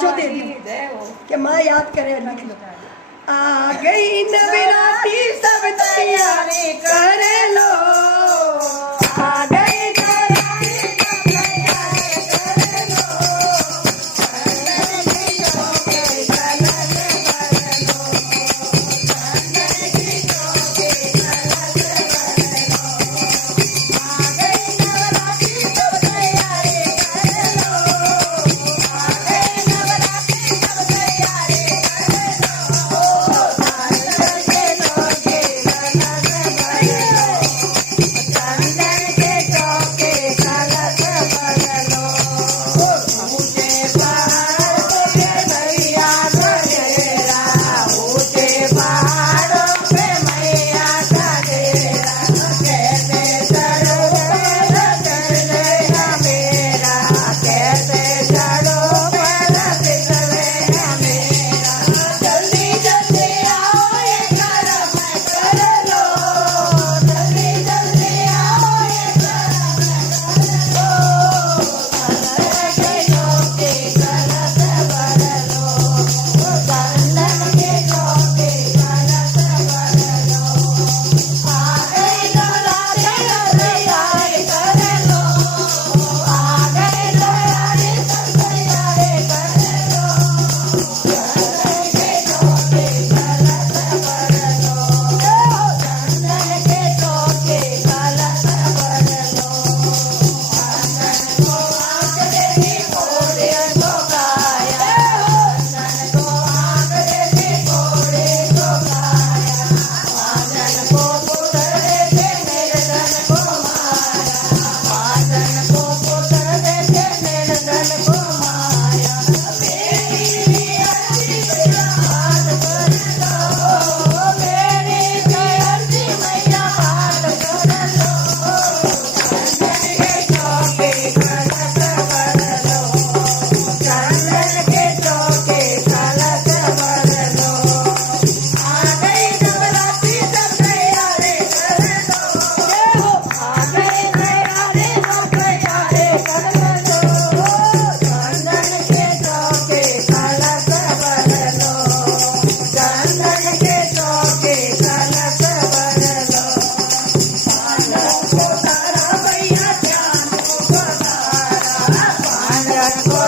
जो दे दी कि माँ याद करे लिख लो। आ गई नवरात्रि सब तैयारी कर लो, आ गई नवरात्रि सब तैयारी कर लो, चंदन की चौके कलश भर लो, चंदन की चौके कलश भर लो, आ गई नवरात्रि सब तैयारी कर लो, आ गई नवरात्रि सब तैयारी कर लो, चंदन के चौके कलश भर लो, चंदन के चौके कलश भर लो। ऊंचे पहाड़ों पे मैया का डेरा, ऊंचे पहाड़ों पे मैया का डेरा, कैसे चढ़ो पर चढ़ेगा मेरा, कैसे चढ़ो पर चढ़ेगा मेरा, जल्दी जल्दी आओ ये कर्म कर लो, जल्दी जल्दी आओ ये कर्म कर लो, चंदन के चौके कलश भर लो, चंदन के चौके कलश भर लो, आ गई नवरात्रि सब तैयारी कर लो, आ गई नवरात्रि सब तैयारी कर लो, चंदन के चौके कलश भर लो, चंदन के चौके कलश भर लो, चंदन को आँख देती घोड़े को गाया, चंदन को आँख देती घोड़े को गाया, वाजन को पुत्र देते निर्धन को माया, वाजन को पुत्र देते निर्धन को माया, मेरी भी अर्जी मैया हाथ कर लो, मेरी भी अर्जी मैया हाथ कर लो, चंदन के चौके कलश भर लो, चंदन के चौके कलश भर लो, आ गई नवरात्रि सब तैयारी कर लो, आ गई नवरात्रि सब तैयारी कर लो, चंदन के चौके कलश भर लो, चंदन के चौके कलश भर लो, पांडव को तारा भैया चांद को तारा, पांडव को